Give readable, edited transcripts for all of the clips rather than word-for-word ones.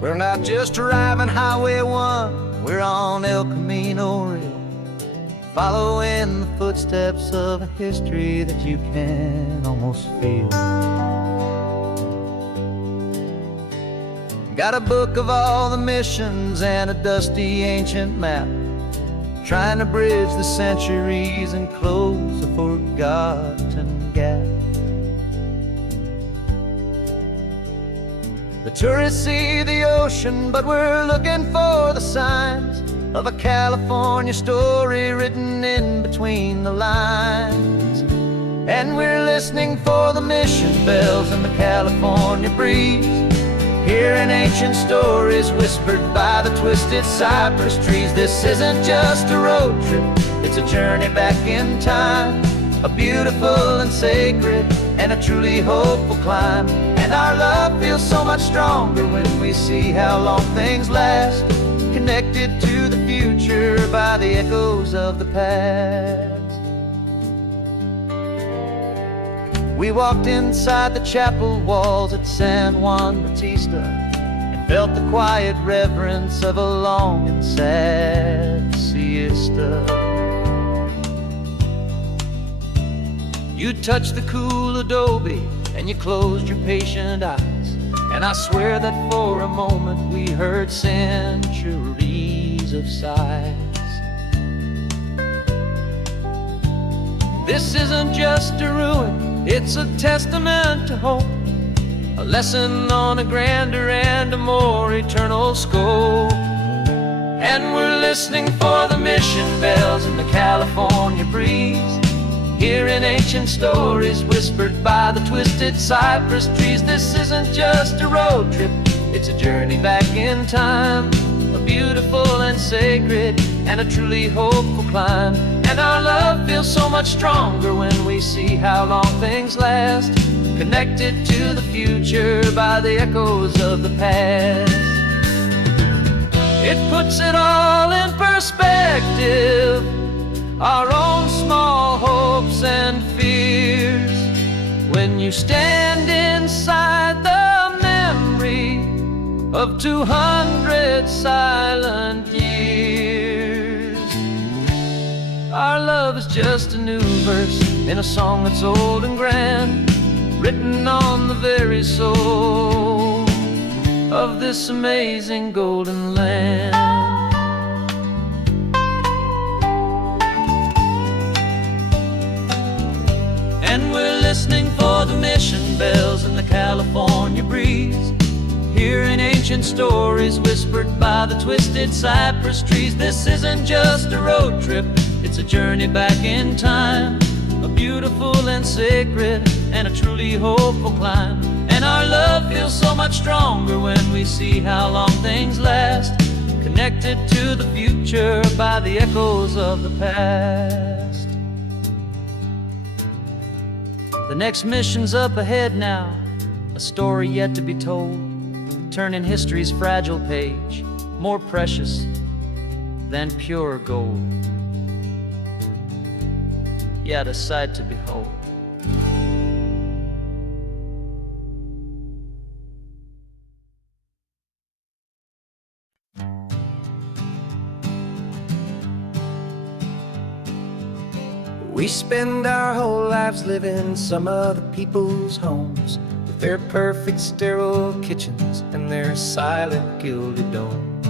We're not just driving Highway 1, we're on El Camino Real, following the footsteps of a history that you can almost feel. Got a book of all the missions and a dusty ancient map, trying to bridge the centuries and close a forgotten gap. The tourists see the ocean, but we're looking for the signs of a California story written in between the lines. And we're listening for the mission bells in the California breeze, hearing ancient stories whispered by the twisted cypress trees. This isn't just a road trip, it's a journey back in time, a beautiful and sacred and a truly hopeful climb. And our love feels so much stronger when we see how long things last, connected to the future by the echoes of the past. We walked inside the chapel walls at San Juan Bautista and felt the quiet reverence of a long and sad siesta. You touched the cool adobe and you closed your patient eyes, and I swear that for a moment we heard centuries of sighs. This isn't just a ruin, it's a testament to hope, a lesson on a grander and a more eternal scope. And we're listening for the mission bells in the California breeze, hearing ancient stories whispered by the twisted cypress trees. This isn't just a road trip, it's a journey back in time, a beautiful and sacred and a truly hopeful climb. And our love feels so much stronger when we see how long things last, connected to the future by the echoes of the past. It puts it all in perspective, our own small hopes and fears, when you stand inside the memory of 200 silent years. Our love is just a new verse in a song that's old and grand, written on the very soul of this amazing golden land. And we're listening for the mission bells in the California breeze, hearing ancient stories whispered by the twisted cypress trees. This isn't just a road trip, it's a journey back in time, a beautiful and sacred and a truly hopeful climb. And our love feels so much stronger when we see how long things last, connected to the future by the echoes of the past. The next mission's up ahead now, a story yet to be told, turning history's fragile page more precious than pure gold. Yet a sight to behold. We spend our whole lives living some other people's homes, with their perfect sterile kitchens and their silent gilded domes.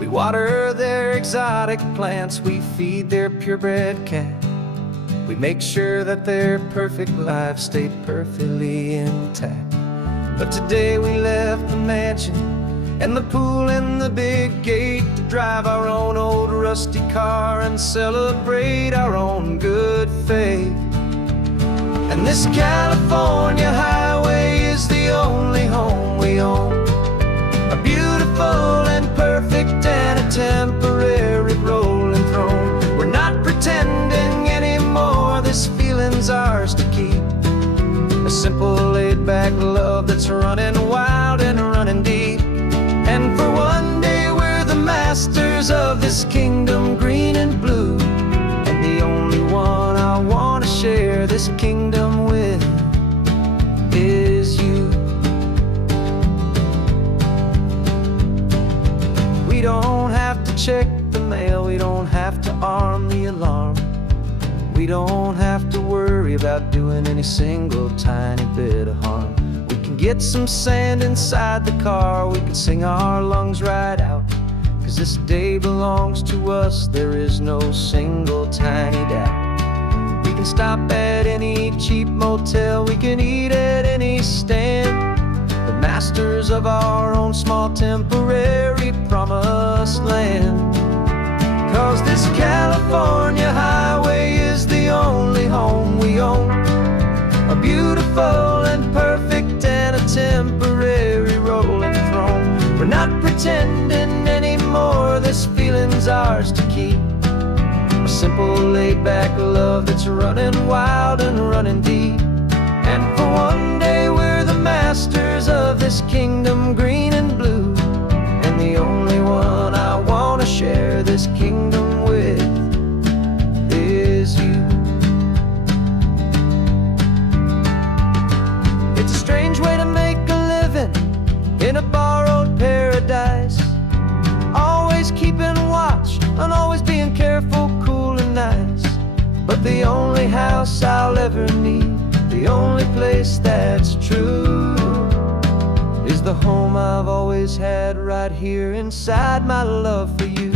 We water their exotic plants, we feed their purebred cat, we make sure that their perfect lives stay perfectly intact. But today we left the mansion and the pool and the big gate to drive our own old rusty car and celebrate our own good faith. And this California highway is the only home we own, a beautiful and perfect and a temporary rolling throne. We're not pretending anymore, this feeling's ours to keep, a simple laid-back love that's running wild and running deep. And for one day we're the masters of this kingdom green and blue, and the only one I want to share this kingdom with is you. check the mail, we don't have to arm the alarm. We don't have to worry about doing any single tiny bit of harm. We can get some sand inside the car, we can sing our lungs right out. 'Cause this day belongs to us, there is no single tiny doubt. We can stop at any cheap motel, we can eat at any stand, the masters of our own small temporary promised land. 'Cause this California highway is the only home we own, a beautiful and perfect and a temporary rolling throne. We're not pretending anymore, this feeling's ours to keep, a simple laid-back love that's running wild and running deep. And for one day we're the masters of this kingdom green and blue, and the only one I want to share this kingdom with is you. It's a strange way to make a living in a borrowed paradise, always keeping watch and always being careful, cool and nice. But the only house I'll ever need, the only place that's true, is the home I've always had right here inside my love for you.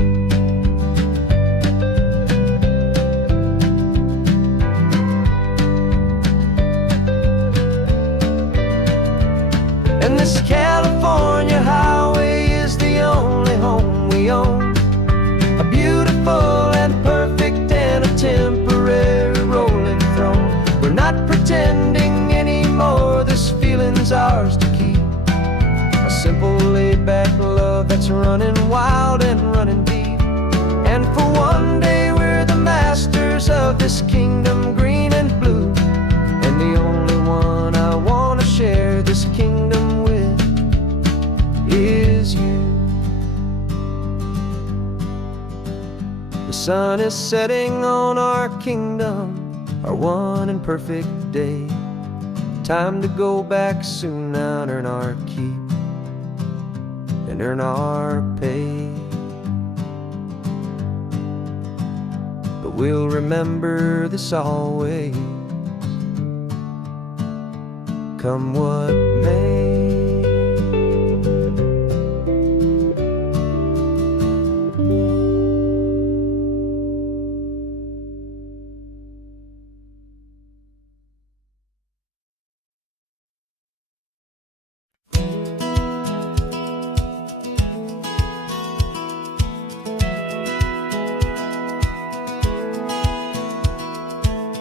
And this California highway is the only home we own, a beautiful and perfect and a temporary rolling throne. We're not pretending anymore, this feeling's ours to keep, a simple laid-back love that's running wild and running deep. And for one day we're the masters of this kingdom green and blue, and the only one I want to share this kingdom with is you. The sun is setting on our kingdom, our one and perfect day. Time to go back soon now and earn our keep and earn our pay. But we'll remember this always, come what may.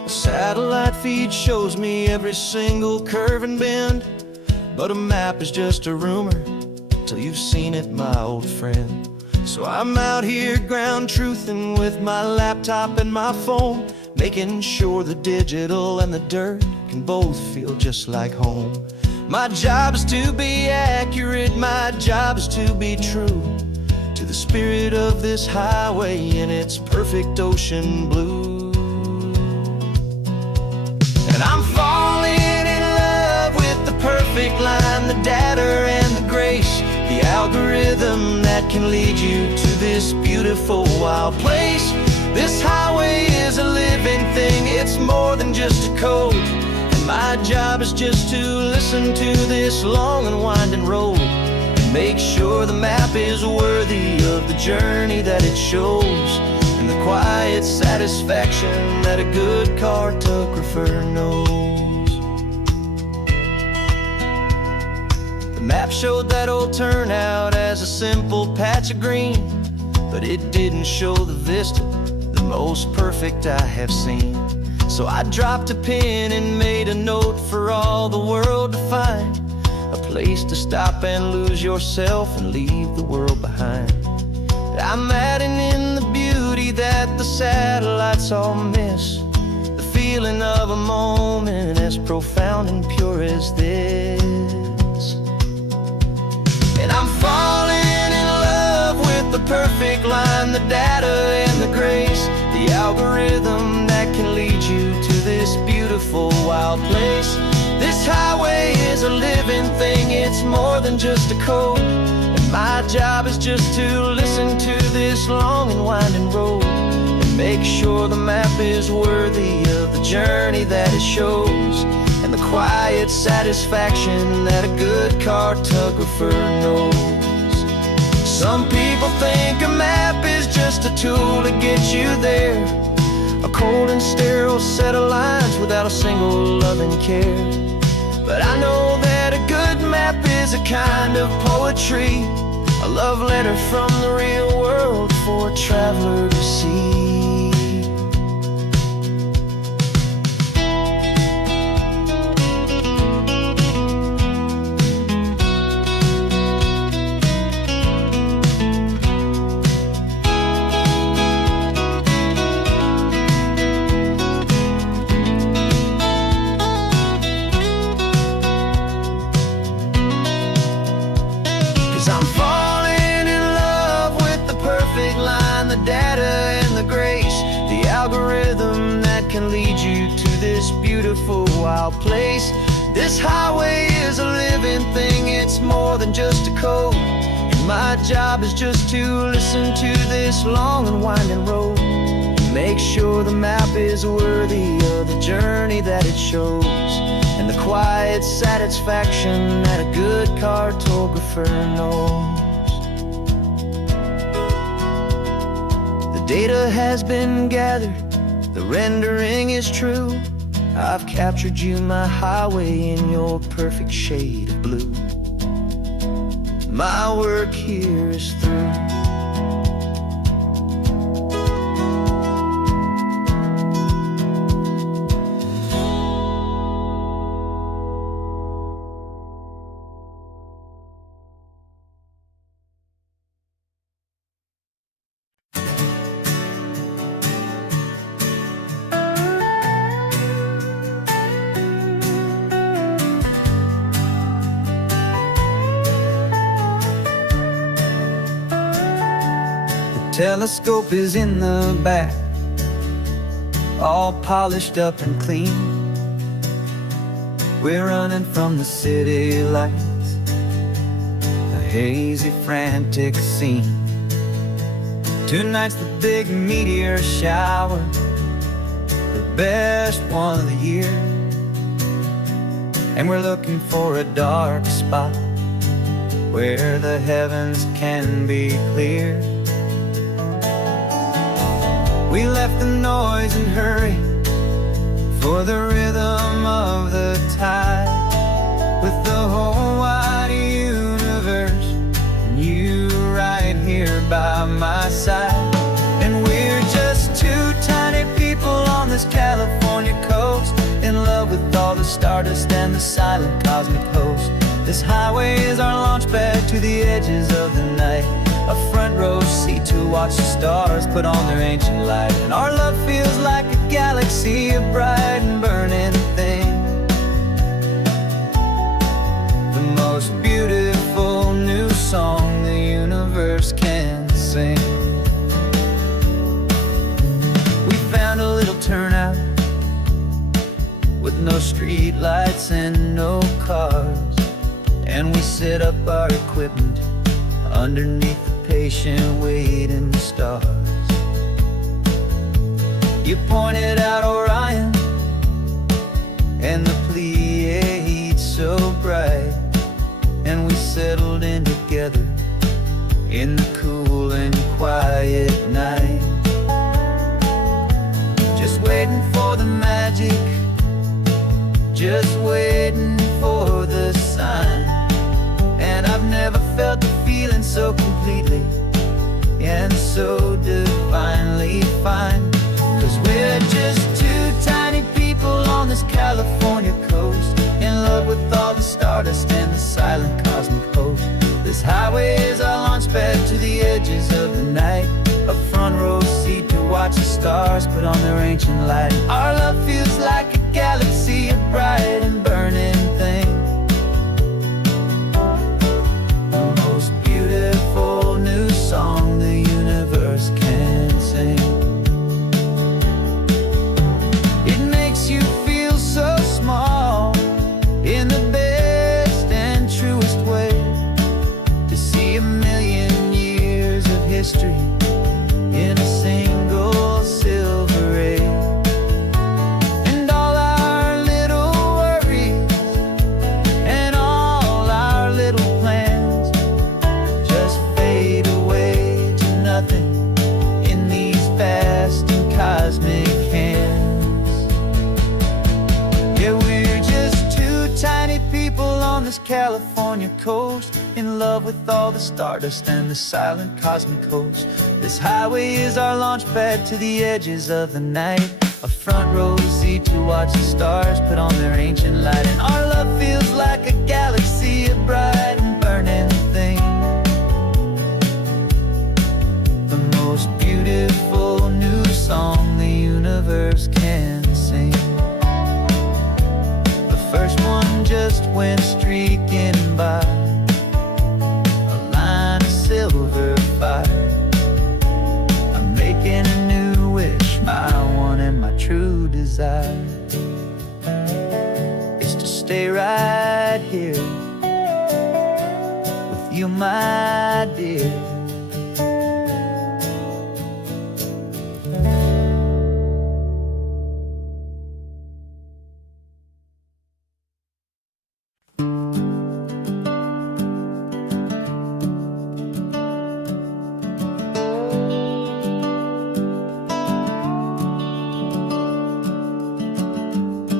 Satellite feed shows me every single curve and bend, but a map is just a rumor till you've seen it, my old friend. So I'm out here ground truthing with my laptop and my phone, making sure the digital and the dirt can both feel just like home. My job is to be accurate, my job is to be true to the spirit of this highway in its perfect ocean blue. And I'm falling in love with the perfect line, the data and the grace, the algorithm that can lead you to this beautiful wild place. This highway is a living thing, it's more than just a code. And my job is just to listen to this long and winding road and make sure the map is worthy of the journey that it shows, and the quiet satisfaction that a good cartographer knows. The map showed that old turnout as a simple patch of green, but it didn't show the vista, the most perfect I have seen. So I dropped a pin and made a note for all the world to find, a place to stop and lose yourself and leave the world behind. I'm adding in the beauty that the satellites all miss, the feeling of a moment as profound and pure as this. And I'm falling in love with the perfect line, the data and the grace, the algorithm that can lead you to this beautiful wild place. This highway is a living thing, it's more than just a code. And my My job is just to listen to this long and winding road and make sure the map is worthy of the journey that it shows, and the quiet satisfaction that a good cartographer knows. Some people think a map is just a tool to get you there, a cold and sterile set of lines without a single loving care. But I know that a good map is a kind of poetry, a love letter from the real world for a traveler to see. 'Cause I'm falling in love with the perfect line, the data and the grace, the algorithm that can lead you to this beautiful wild place. This highway is a living thing, it's more than just a code, and my job is just to listen to this long and winding road, make sure the map is worthy of the journey that it shows, and the quiet satisfaction that a good cartographer knows. The data has been gathered, the rendering is true. I've captured you, my highway, in your perfect shade of blue. My work here is through. Telescope is in the back, all polished up and clean. We're running from the city lights, a hazy, frantic scene. Tonight's the big meteor shower, the best one of the year, and we're looking for a dark spot where the heavens can be clear. We left the noise and hurry for the rhythm of the tide, with the whole wide universe and you right here by my side. And we're just two tiny people on this California coast, in love with all the stardust and the silent cosmic host. This highway is our launch pad to the edges of the night, a front row seat to watch the stars put on their ancient light. And our love feels like a galaxy, a bright and burning thing, the most beautiful new song the universe can sing. We found a little turnout with no street lights and no cars, and we set up our equipment underneath the patient waiting stars. You pointed out Orion and the Pleiades so bright, and we settled in together in the cool and quiet night, just waiting for the magic, just waiting for the sign. And I've never felt the feeling so completely and so divinely fine, 'cause we're just two tiny people on this California coast, in love with all the stardust and the silent cosmic host. This highway is our launch pad to the edges of the night, a front row seat to watch the stars put on their ancient light. Our love feels like a galaxy, a bright and burning thing, new song the universe can sing. It makes you feel so small in the best and truest way, to see a million California's California coast, in love with all the stardust and the silent cosmic host. This highway is our launch pad to the edges of the night, a front row seat to watch the stars put on their ancient light. And our love feels like a galaxy, a bright and burning thing, the most beautiful new song the universe can sing. The first one just went streaking by, a line of silver fire. I'm making a new wish, my one and my true desire is to stay right here with you, my dear.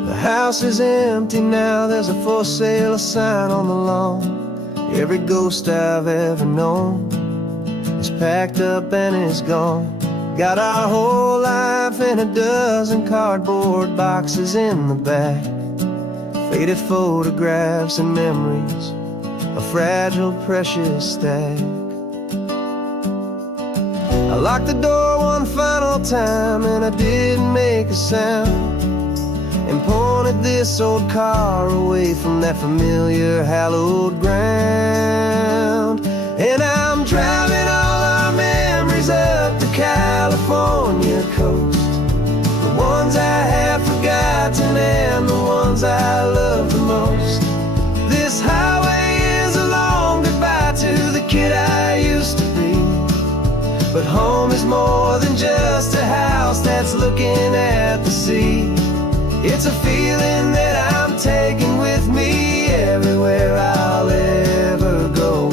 The house is empty now, there's a for sale sign on the lawn. Every ghost I've ever known is packed up and is gone. Got our whole life in a dozen cardboard boxes in the back, faded photographs and memories, a fragile, precious stack. I locked the door one final time and I didn't make a sound, and pointed this old car away from that familiar hallowed ground. And I'm driving all our memories up the California coast, the ones I have forgotten and the ones I love the most. This highway is a long goodbye to the kid I used to be, but home is more than just a house that's looking at the sea. It's a feeling that I'm taking with me everywhere I'll ever go,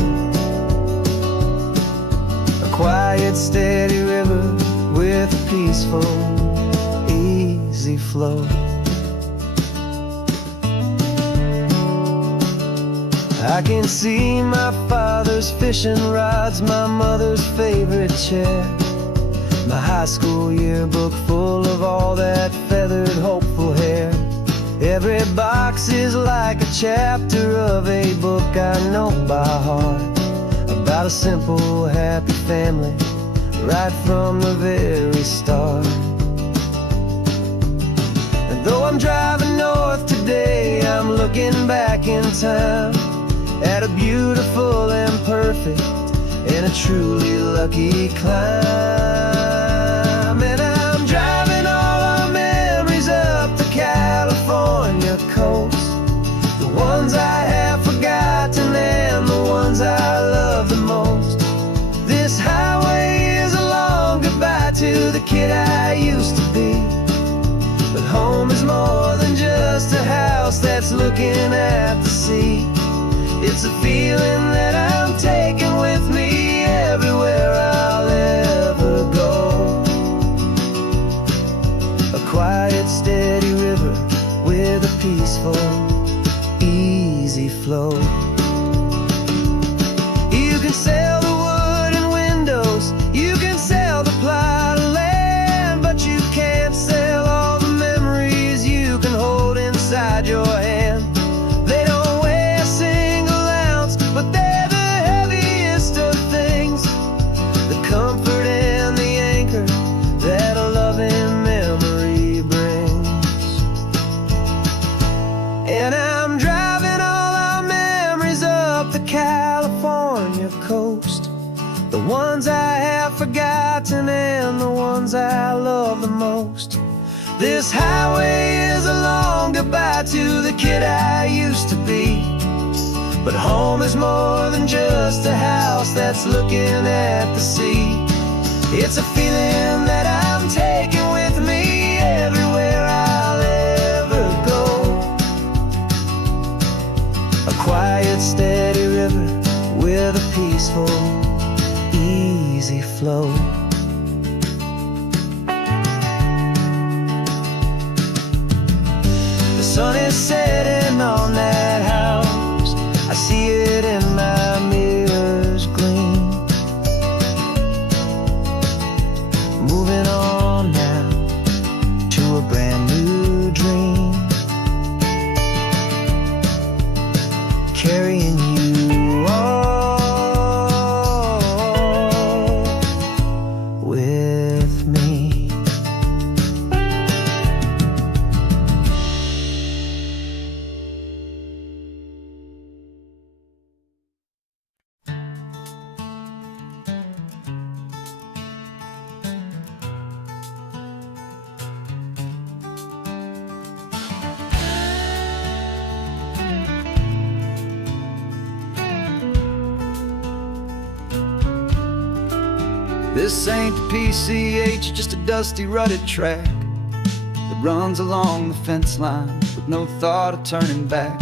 a quiet, steady river with a peaceful, easy flow. I can see my father's fishing rods, my mother's favorite chair, my high school yearbook full of all that feathered, hopeful hair. Every box is like a chapter of a book I know by heart, about a simple, happy family right from the very start. And though I'm driving north today, I'm looking back in time at a beautiful and perfect and a truly lucky climb. And I'm driving all our memories up the California coast, the ones I have forgotten and the ones I love the most. This highway is a long goodbye to the kid I used to be, but home is more than just a house that's looking at the sea. It's a feeling that I'm taking with me everywhere I'll ever go, a quiet, steady river with a peaceful, easy flow. You can sell the wood and windows, you can sell the plot of land, but you can't sell all the memories you can hold inside your hand. They don't weigh a single ounce, but they're the heaviest of things, the comfort and the anchor that a loving memory brings. And I'm driving all our memories up the California coast, the ones I have forgotten and the ones I love the most. This highway is a long goodbye to the kid I used to be, but home is more than just a house that's looking at the sea. It's a feeling that I'm taking with me everywhere I'll ever go, a quiet, steady river with a peaceful, easy flow. The sun is setting on that house, I see it in my mirror's gleam. Moving on now to a brand new dream, carrying you all with me. This ain't the PCH, just a dusty, rutted track that runs along the fence line with no thought of turning back.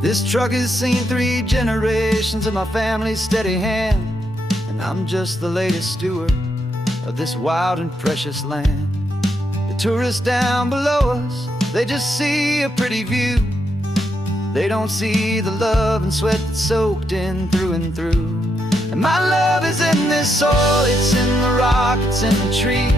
This truck has seen 3 generations of my family's steady hand, and I'm just the latest steward of this wild and precious land. The tourists down below us, they just see a pretty view. They don't see the love and sweat that's soaked in through and through. And my love is in this soil, it's in the rock, it's in the trees.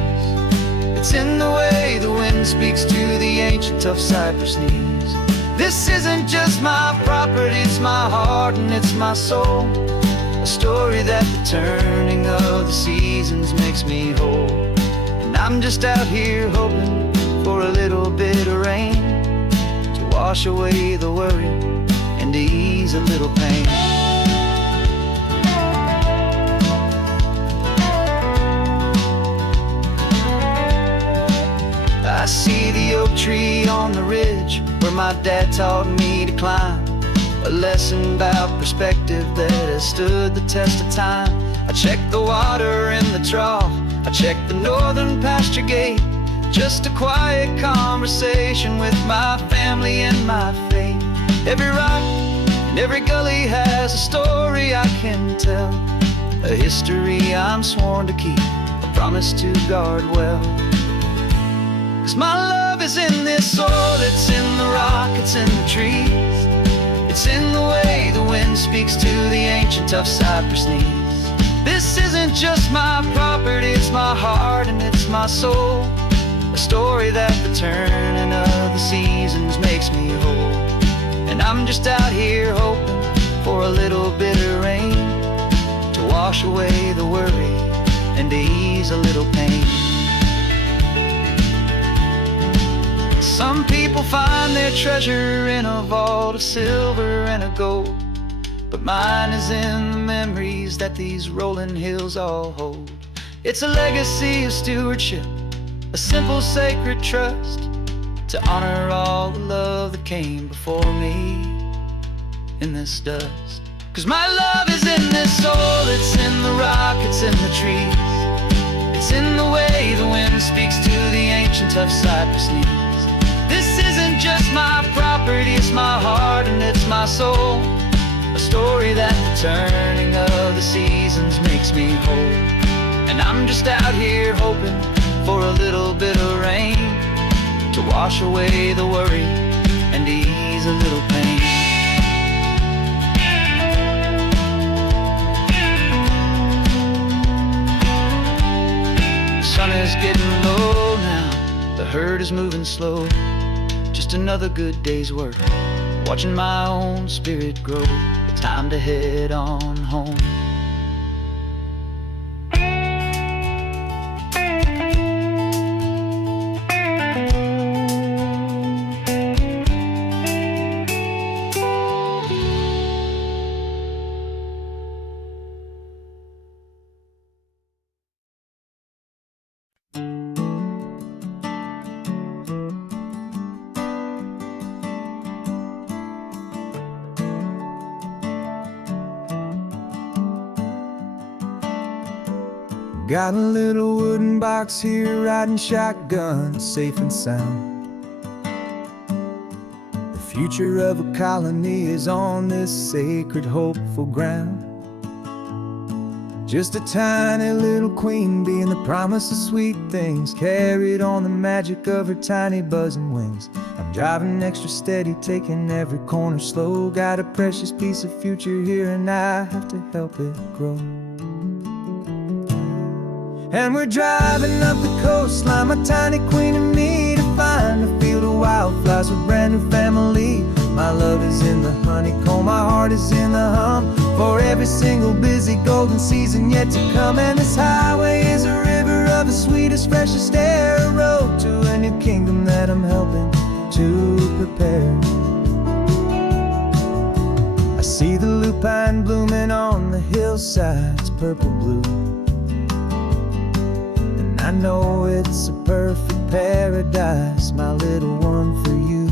It's in the way the wind speaks to the ancient tough cypress knees. This isn't just my property, it's my heart and it's my soul. A story that the turning of the seasons makes me whole. And I'm just out here hoping for a little bit of rain to wash away the worry and to ease a little pain. I see the oak tree on the ridge where my dad taught me to climb, a lesson about perspective that has stood the test of time. I check the water in the trough, I check the northern pasture gate, just a quiet conversation with my family and my faith. Every rock and every gully has a story I can tell, a history I'm sworn to keep, a promise to guard well. 'Cause my love is in this soil, it's in the rock, it's in the trees. It's in the way the wind speaks to the ancient tough cypress knees. This isn't just my property, it's my heart and it's my soul. A story that the turning of the seasons makes me whole. And I'm just out here hoping for a little bit of rain to wash away the worry and to ease a little pain. Some people find their treasure in a vault of silver and of gold, but mine is in the memories that these rolling hills all hold. It's a legacy of stewardship, a simple sacred trust, to honor all the love that came before me in this dust. 'Cause my love is in this soil, it's in the rock, it's in the trees. It's in the way the wind speaks to the ancient tough cypress knees. This isn't just my property, it's my heart and it's my soul. A story that the turning of the seasons makes me whole. And I'm just out here hoping for a little bit of rain to wash away the worry and ease a little pain. The sun is getting low now, the herd is moving slow. Just another good day's work, watching my own spirit grow. Time to head on home. Got a little wooden box here, riding shotgun, safe and sound. The future of a colony is on this sacred, hopeful ground. Just a tiny little queen bee, and the promise of sweet things carried on the magic of her tiny buzzing wings. I'm driving extra steady, taking every corner slow. Got a precious piece of future here, and I have to help it grow. And we're driving up the coastline, my tiny queen and me, to find a field of wildflowers with a brand new family. My love is in the honeycomb, my heart is in the hum, for every single busy golden season yet to come. And this highway is a river of the sweetest, freshest air, a road to a new kingdom that I'm helping to prepare. I see the lupine blooming on the hillsides, purple blue, and I know it's a perfect paradise, my little one, for you.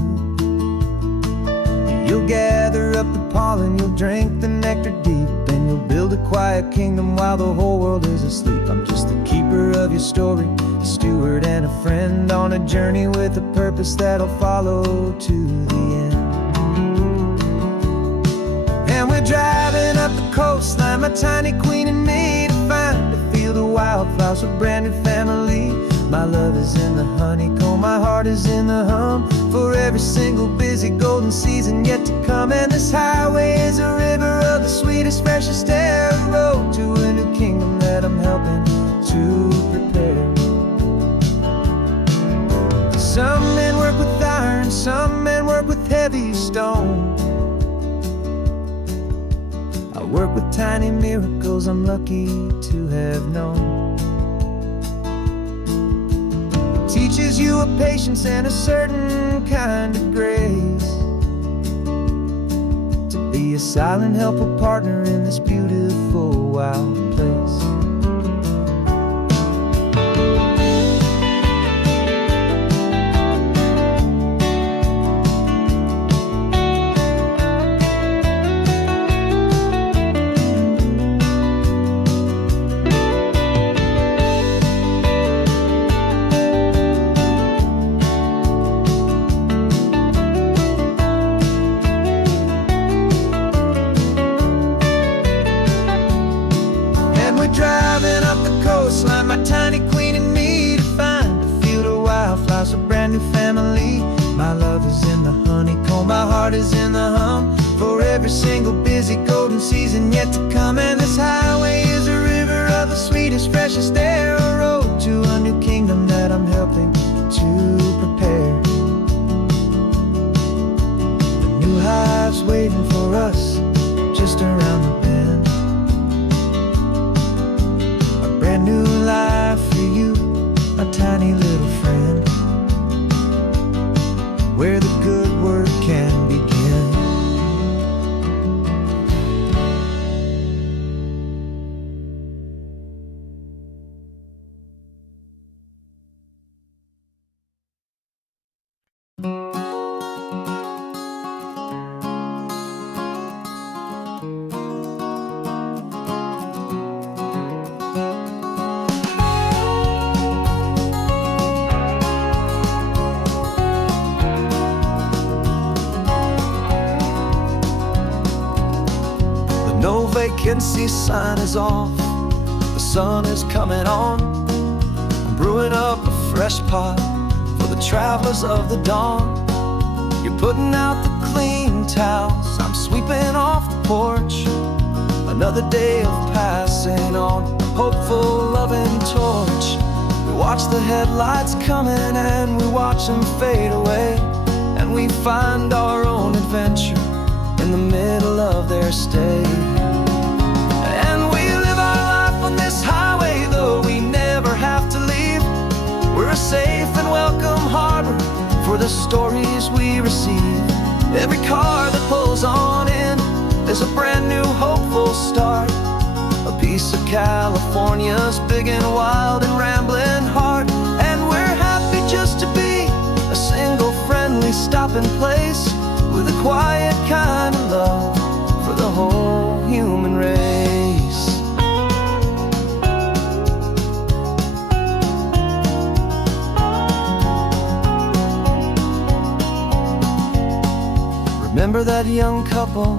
You'll gather up the pollen, you'll drink the nectar deep, and you'll build a quiet kingdom while the whole world is asleep. I'm just the keeper of your story, a steward and a friend, on a journey with a purpose that'll follow to the end. And we're driving up the coastline, my tiny queen and me, to find a field of wildflowers with a brand new family. My love is in the honeycomb, my heart is in the hum, for every single busy golden season yet to come. And this highway is a river of the sweetest, freshest air, a road to a new kingdom that I'm helping to prepare. Some men work with iron, some men work with heavy stone. I work with tiny miracles I'm lucky to have known. Teaches you a patience and a certain kind of grace, to be a silent helper partner in this beautiful wild place. Driving up the coastline, my tiny queen and me, to find a field of wildflowers, a brand new family. My love is in the honeycomb, my heart is in the hum, for every single busy golden season yet to come. And this highway is a river of the sweetest, freshest air, a road to a new kingdom that I'm helping to prepare. The new hive's waiting for us just around the bend. Brand new life for you, my tiny little friend, where the good work can begin. No vacancy sign is off, the sun is coming on. I'm brewing up a fresh pot for the travelers of the dawn. You're putting out the clean towels, I'm sweeping off the porch. Another day of passing on a hopeful, loving torch. We watch the headlights coming and we watch them fade away, and we find our own adventure in the middle of their stay. And we live our life on this highway, though we never have to leave. We're a safe and welcome harbor for the stories we receive. Every car that pulls on in is a brand new hopeful start, a piece of California's big and wild and rambling heart. And we're happy just to be a single friendly stopping place, with a quiet kind of love for the whole human race. Remember that young couple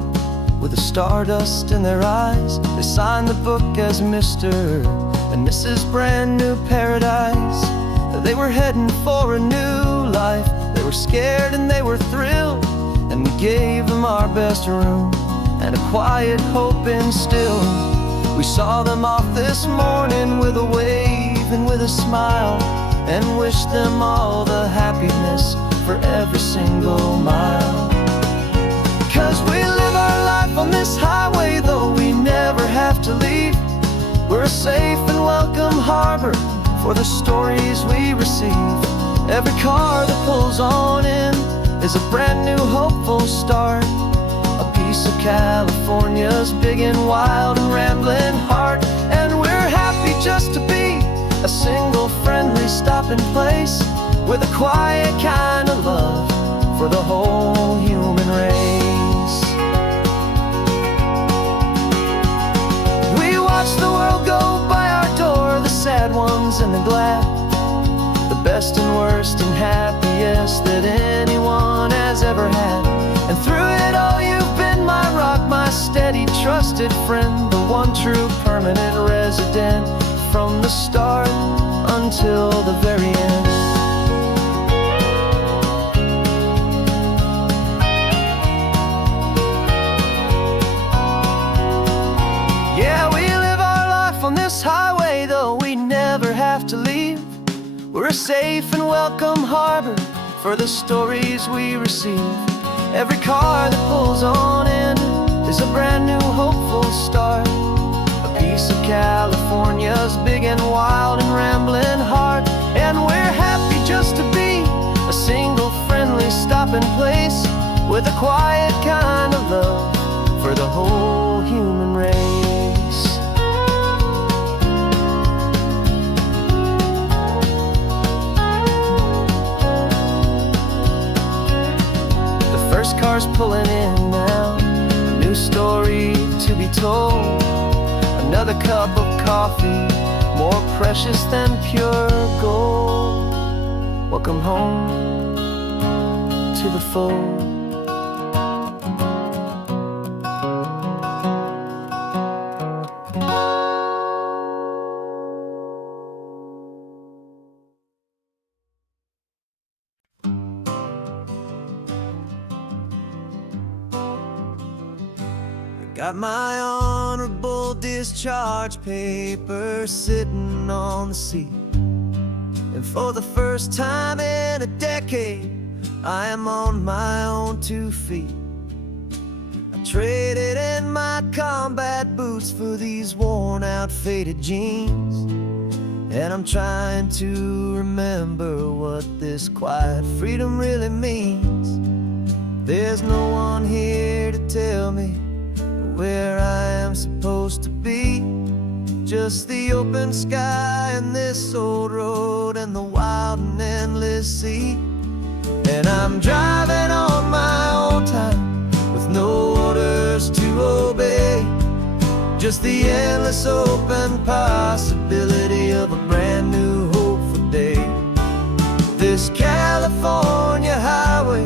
with the stardust in their eyes. They signed the book as Mr. and Mrs. Brand New Paradise. They were heading for a new life. They were scared and they were thrilled, and we gave them our best room and a quiet hope instilled. We saw them off this morning with a wave and with a smile, and wished them all the happiness for every single mile. 'Cause we live our life on this highway, though we never have to leave. We're a safe and welcome harbor for the stories we receive. Every car that pulls on in is a brand new hopeful start, a piece of California's big and wild and rambling heart. And we're happy just to be a single friendly stopping place, with a quiet kind of love for the whole human race. We watch the world go by our door, the sad ones and the glad, the best and worst and happiest that anyone has ever had. And through it all you've been my rock, my steady trusted friend, the one true permanent resident, from the start until the very end. Yeah, we live our life on this highway, though we never have to leave. We're a safe and welcome harbor for the stories we receive. Every car that pulls on in is a brand new hopeful start, a piece of California's big and wild and rambling heart. And we're happy just to be a single friendly stopping place, with a quiet kind of love for the whole human race. First car's pulling in now, a new story to be told. Another cup of coffee, more precious than pure gold. Welcome home to the fold. Got my honorable discharge paper sitting on the seat, and for the first time in a decade, I am on my own 2 feet. I traded in my combat boots for these worn out faded jeans, and I'm trying to remember what this quiet freedom really means. There's no one here to tell me where I am supposed to be, just the open sky and this old road and the wild and endless sea. And I'm driving on my own time with no orders to obey, just the endless open possibility of a brand new hopeful day. This California highway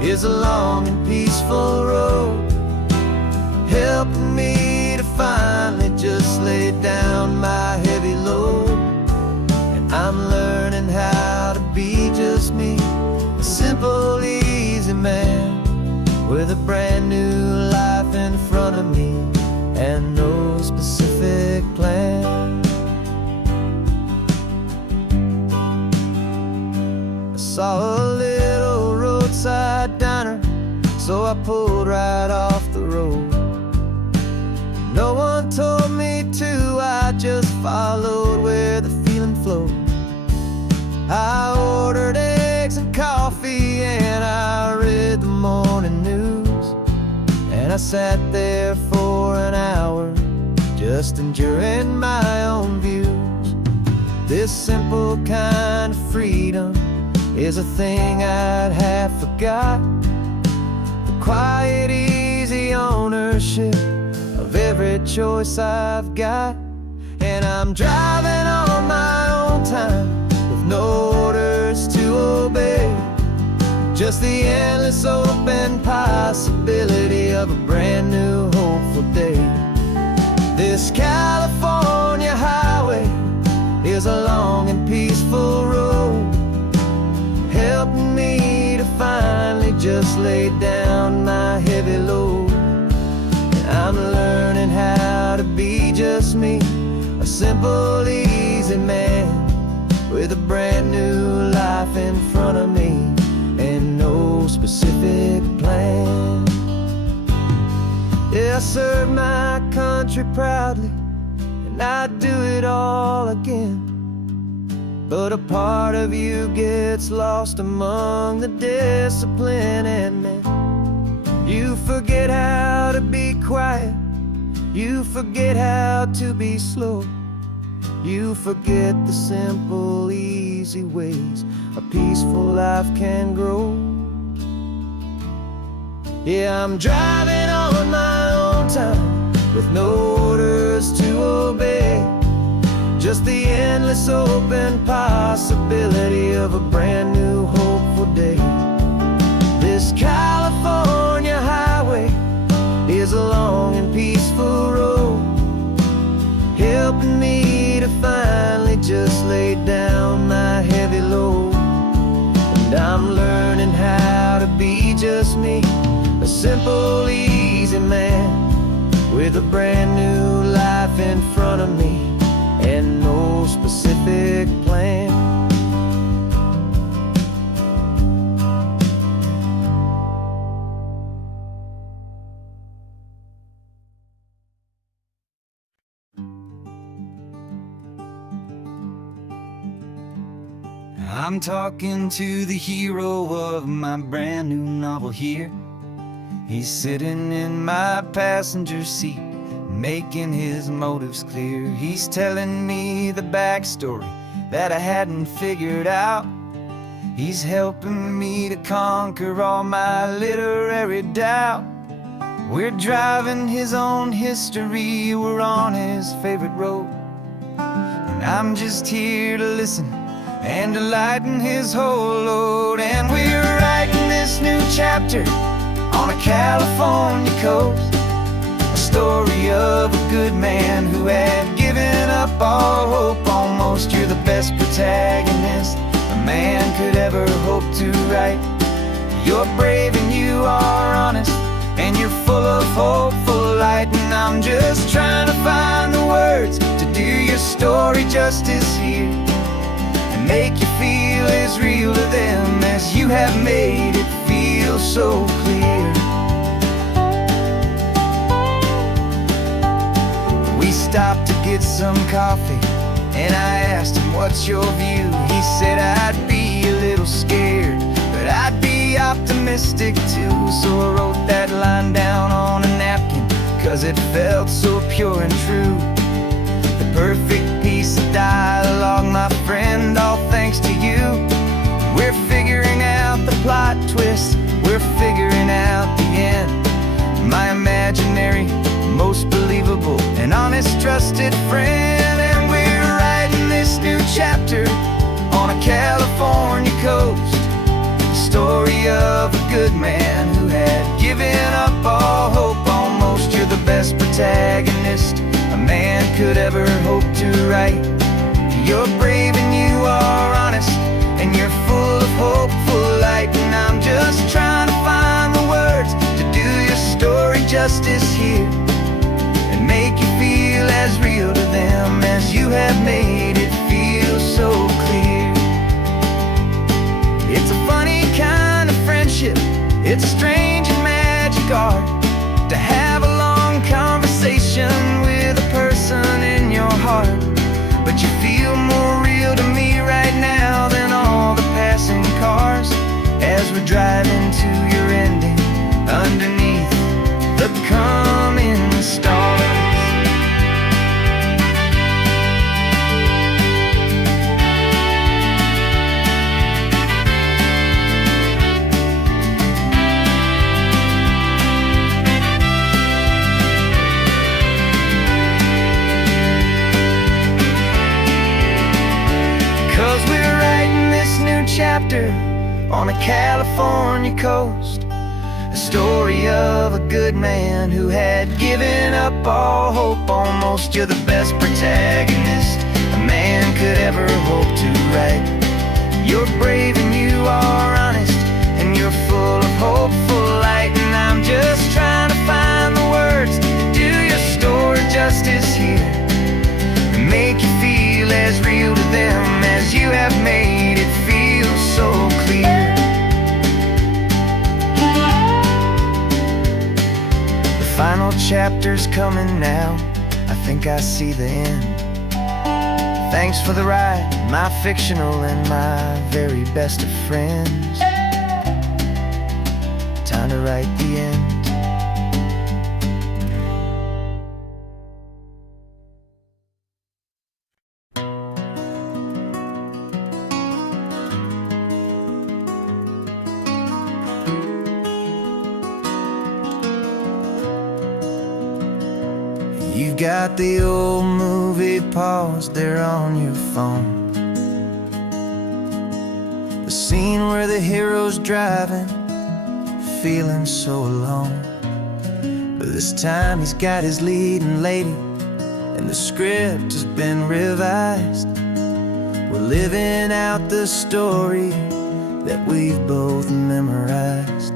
is a long and peaceful road, helping me to finally just lay down my heavy load. And I'm learning how to be just me, a simple, easy man, with a brand new life in front of me and no specific plan. I saw a little roadside diner, so I pulled right off the road. No one told me to, I just followed where the feeling flowed. I ordered eggs and coffee and I read the morning news, and I sat there for an hour just enduring my own views. This simple kind of freedom is a thing I'd have forgot, the quiet, easy ownership of every choice I've got. And I'm driving on my own time with no orders to obey, just the endless open possibility of a brand new hopeful day. This California highway is a long and peaceful road, helping me to finally just lay down my heavy load. I'm learning how to be just me, a simple, easy man with a brand new life in front of me and no specific plan. Yeah, I serve my country proudly, and I'd do it all again. But a part of you gets lost among the discipline, and man, you forget how to be quiet, you forget how to be slow, you forget the simple, easy ways a peaceful life can grow. Yeah, I'm driving on my own time with no orders to obey, just the endless open possibility of a brand new hopeful day. This California highway is a long and peaceful road, helping me to finally just lay down my heavy load. And I'm learning how to be just me, a simple, easy man with a brand new life in front of me and no specific plan. I'm talking to the hero of my brand new novel here. He's sitting in my passenger seat, making his motives clear. He's telling me the backstory that I hadn't figured out. He's helping me to conquer all my literary doubt. We're driving his own history, we're on his favorite road, and I'm just here to listen and to lighten his whole load. And we're writing this new chapter on a California coast, a story of a good man who had given up all hope almost. You're the best protagonist a man could ever hope to write. You're brave and you are honest, and you're full of hopeful light. And I'm just trying to find the words to do your story justice here, and make you feel as real to them as you have made it feel so clear. We stopped to get some coffee, and I asked him, what's your view? He said, I'd be a little scared, but I'd be optimistic too. So I wrote that line down on a napkin, 'cause it felt so pure and true. The perfect piece of dialogue, my friend, all thanks to you. We're figuring out the plot twist, we're figuring out the end. My imaginary, most believable and honest trusted friend. And we're writing this new chapter on a California coast, the story of a good man who had given up all hope almost. You're the best protagonist a man could ever hope to write. You're brave and you are honest, and you're full of hopeful light. And I'm just trying to find the words to do your story justice here, and make you feel as real to them as you have made it feel so clear. It's a funny kind of friendship, it's a strange and magic art to have a long conversation with a person in your heart. But you feel more real to me right now than all the passing cars, as we're driving to your ending underneath the coming stars. 'Cause we're writing this new chapter on a California coast, The story of a good man who had given up all hope almost. You're the best protagonist a man could ever hope to write. You're brave and you are honest, and you're full of hopeful light. And I'm just trying to find the words to do your story justice here, and make you feel as real to them as you have made it feel so clear. The final chapter's coming now, I think I see the end. Thanks for the ride, my fictional and my very best of friends. Time to write the end. You've got the old movie paused there on your phone, the scene where the hero's driving, feeling so alone. But this time he's got his leading lady, and the script has been revised. We're living out the story that we've both memorized.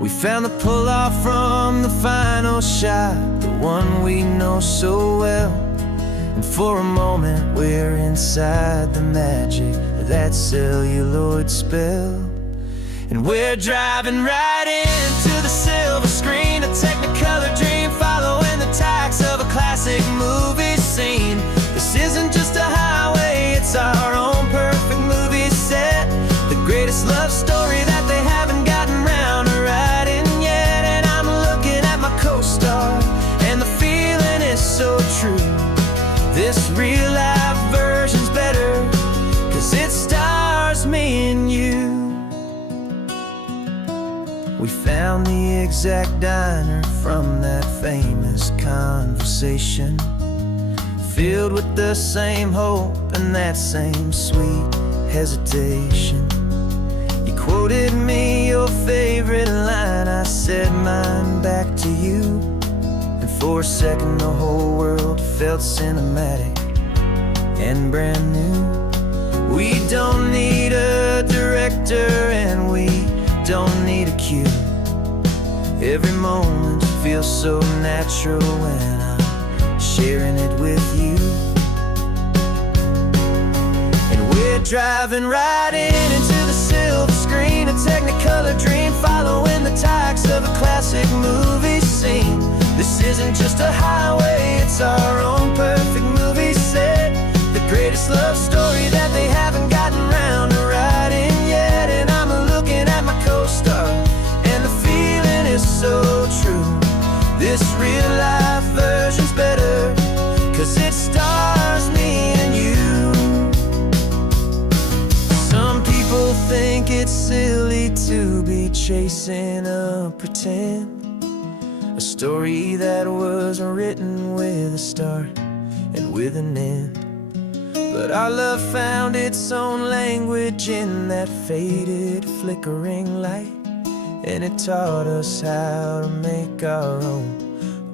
We found the pull-off from the final shot, the one we know so well. And for a moment we're inside the magic of that celluloid spell. And we're driving right into the silver screen, a technicolor dream following the tacks of a classic movie scene. This isn't just a highway, it's our own perfect movie set, the greatest love story that they haven't gotten round to writing yet. And I'm looking at my co-star, and the feeling is so true. This real life version's better, 'cause it stars me and you. We found the exact diner from that famous conversation, filled with the same hope and that same sweet hesitation. You quoted me your favorite line, I said mine back to you. And for a second the whole world felt cinematic and brand new. We don't need a director and we don't need a cue. Every moment feels so natural when I'm sharing it with you. And we're driving right into the silver screen, a technicolor dream following the tacks of a classic movie scene. This isn't just a highway, it's our own perfect movie set, the greatest love story that they haven't gotten round to writing yet. And I'm looking at my co-star, and the feeling is so true. This real life version's better, 'cause it stars me and you. Some people think it's silly to be chasing a pretend, a story that was written with a start and with an end. But our love found its own language in that faded, flickering light, and it taught us how to make our own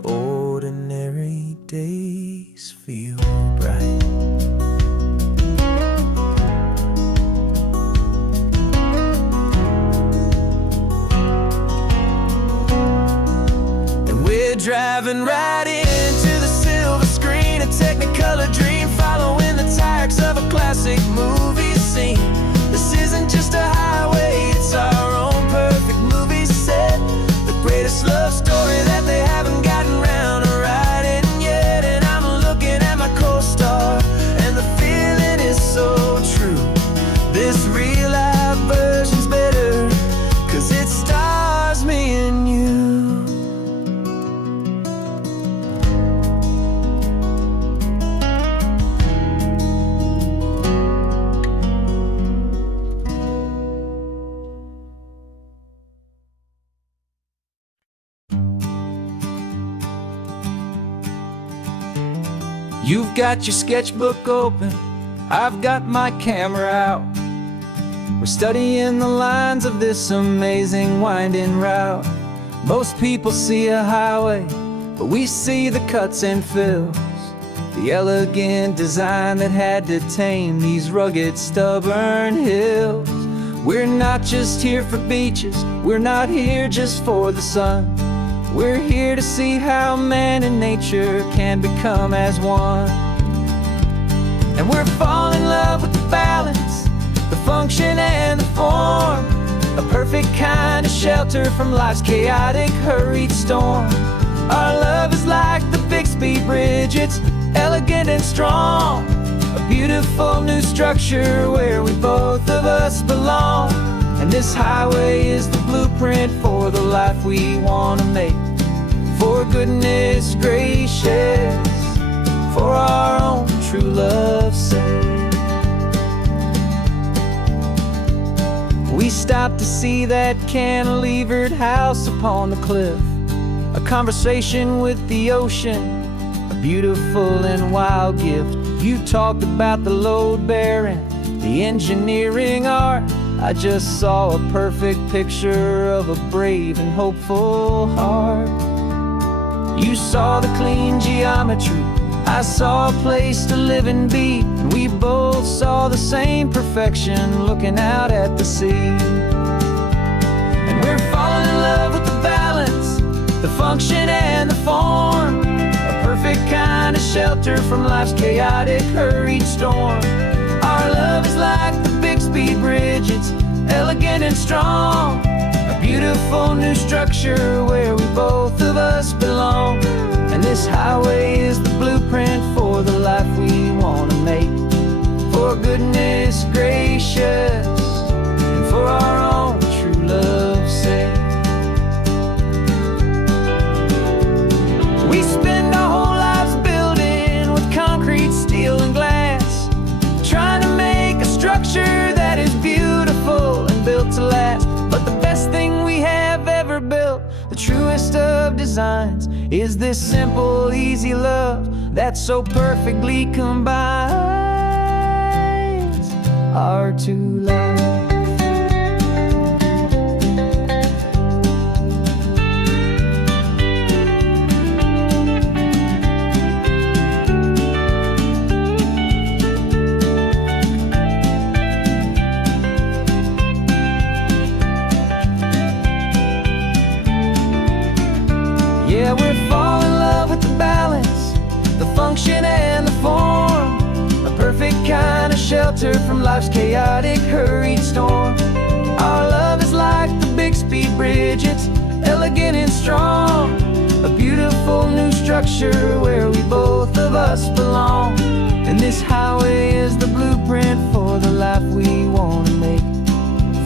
ordinary days feel bright. And we're driving right into the silver screen, a technicolor dream following the tacks of a classic movie scene. This isn't just a highway, it's our own perfect movie set, the greatest love story that they haven't gotten round to writing yet. And I'm looking at my co-star, and the feeling is so true. This real life version's better, 'cause it stars me and you. You've got your sketchbook open, I've got my camera out. We're studying the lines of this amazing winding route. Most people see a highway, but we see the cuts and fills, the elegant design that had to tame these rugged, stubborn hills. We're not just here for beaches, we're not here just for the sun. We're here to see how man and nature can become as one. And we're falling in love with the balance, the function and the form, a perfect kind of shelter from life's chaotic, hurried storm. Our love is like the Bixby Bridge, it's elegant and strong, a beautiful new structure where we both of us belong. And this highway is the blueprint for the life we want to make. For goodness gracious, for our own true love's sake. We stopped to see that cantilevered house upon the cliff, a conversation with the ocean, a beautiful and wild gift. You talked about the load bearing, the engineering art. I just saw a perfect picture of a brave and hopeful heart. You saw the clean geometry, I saw a place to live and be, and we both saw the same perfection looking out at the sea. And we're falling in love with the balance, the function and the form, a perfect kind of shelter from life's chaotic, hurried storm. Our love is like the Bixby Bridge, it's elegant and strong, a beautiful new structure where we both of us belong. And this highway is the blueprint for the life we want to make. For goodness gracious, and for our own true love's sake. We spend our whole lives building with concrete, steel and glass, trying to make a structure that is beautiful and built to last. But the best thing we have ever built, the truest of designs, is this simple, easy love that so perfectly combines our two lives. Yeah, we're falling in love with the balance, the function and the form, a perfect kind of shelter from life's chaotic, hurried storm. Our love is like the Bixby Bridge, it's elegant and strong, a beautiful new structure where we both of us belong. And this highway is the blueprint for the life we want to make.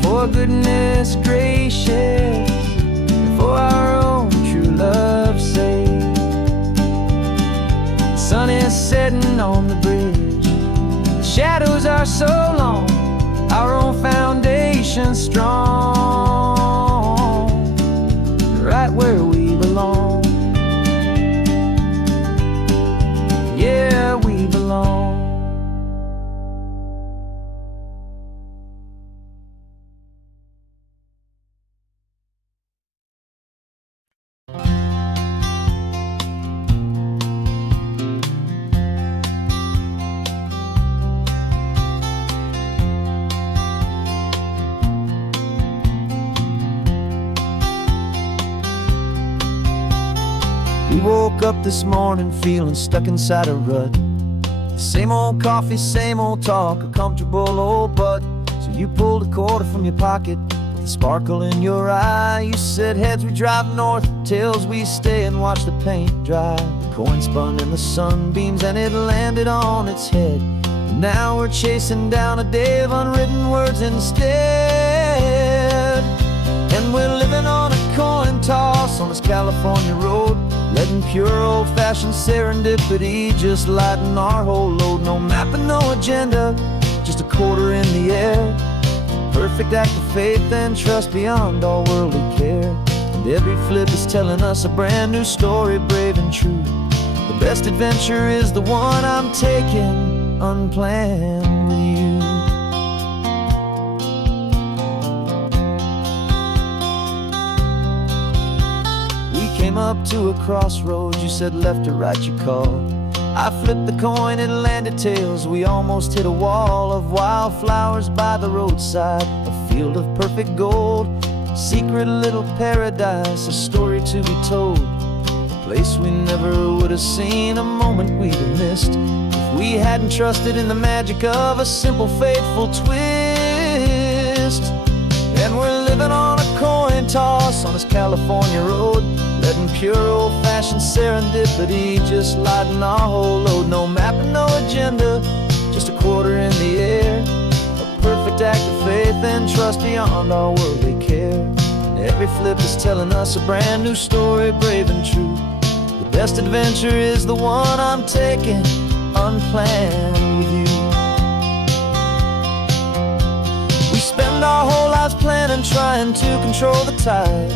For goodness gracious, for our own true love's sake. The sun is setting on the bridge, the shadows are so long, our own foundation strong, right where we belong. Yeah, we belong. We woke up this morning feeling stuck inside a rut. Same old coffee, same old talk, a comfortable old butt. So you pulled a quarter from your pocket with a sparkle in your eye. You said heads we drive north, tails we stay and watch the paint dry. The coin spun in the sunbeams and it landed on its head. And now we're chasing down a day of unwritten words instead. And we're living on a coin toss on this California road, letting pure old-fashioned serendipity just lighten our whole load. No map and no agenda, just a quarter in the air. Perfect act of faith and trust beyond all worldly care. And every flip is telling us a brand new story, brave and true. The best adventure is the one I'm taking unplanned with you. came up to a crossroads. You said left or right, you called. I flipped the coin, it landed tails. We almost hit a wall of wildflowers by the roadside, a field of perfect gold, secret little paradise, a story to be told, a place we never would have seen, a moment we'd have missed if we hadn't trusted in the magic of a simple, faithful twist. And we're living on a coin toss on this California road, letting pure old-fashioned serendipity just lighten our whole load. No map and no agenda, just a quarter in the air, a perfect act of faith and trust beyond our worldly care. And every flip is telling us a brand new story, brave and true. The best adventure is the one I'm taking, unplanned with you. We spend our whole lives planning, trying to control the tide,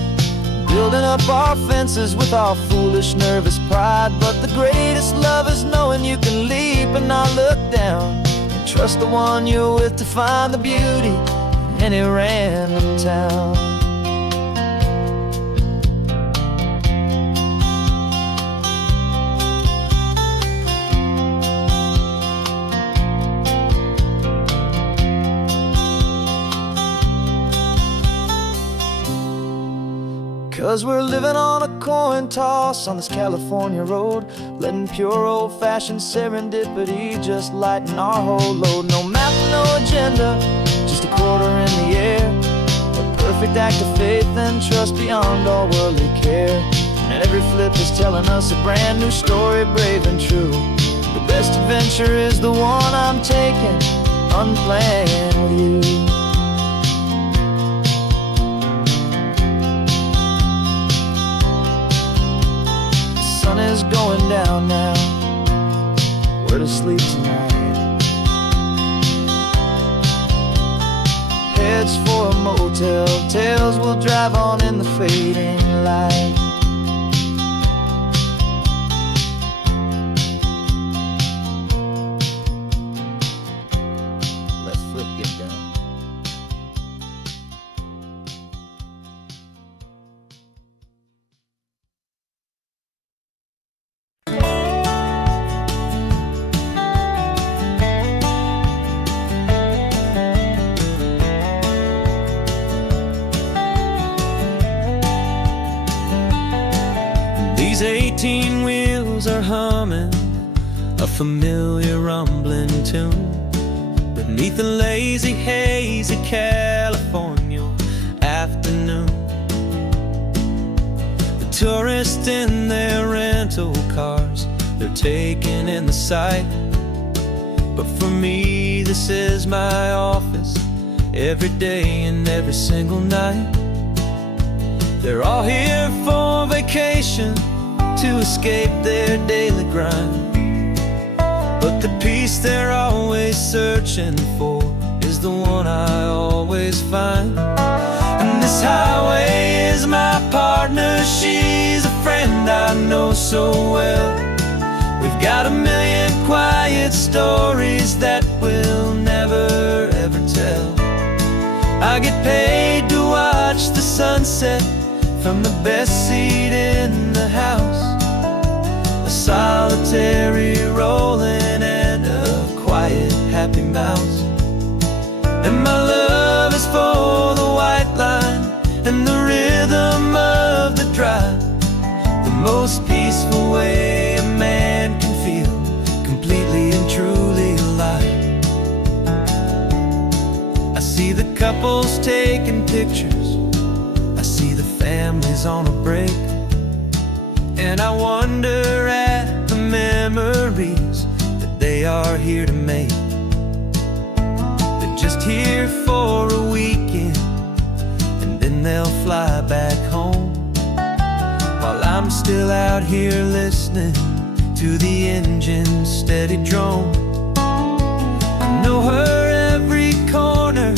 building up our fences with our foolish, nervous pride. But the greatest love is knowing you can leap and not look down, and trust the one you're with to find the beauty in any random town. 'Cause we're living on a coin toss on this California road, letting pure old-fashioned serendipity just lighten our whole load. No map, no agenda, just a quarter in the air, a perfect act of faith and trust beyond all worldly care. And every flip is telling us a brand new story, brave and true. The best adventure is the one I'm taking, unplanned with you. Is going down now, we're to sleep tonight. Heads for a motel, tails will drive on in the fading light. Let's flip, get down. These 18 wheels are humming a familiar rumbling tune beneath the lazy, hazy California afternoon. The tourists in their rental cars, they're taking in the sight. But for me, this is my office, every day and every single night. They're all here for vacation, to escape their daily grind. But the peace they're always searching for is the one I always find. And this highway is my partner, she's a friend I know so well. We've got a million quiet stories that we'll never ever tell. I get paid to watch the sunset from the best seat in the house, a solitary rolling and a quiet, happy mouse. And my love is for the white line and the rhythm of the drive, the most peaceful way a man can feel completely and truly alive. I see the couples taking pictures, I see the families on a break, and I wonder at the memories that they are here to make. They're just here for a weekend, and then they'll fly back home, while I'm still out here listening to the engine's steady drone. I know her every corner,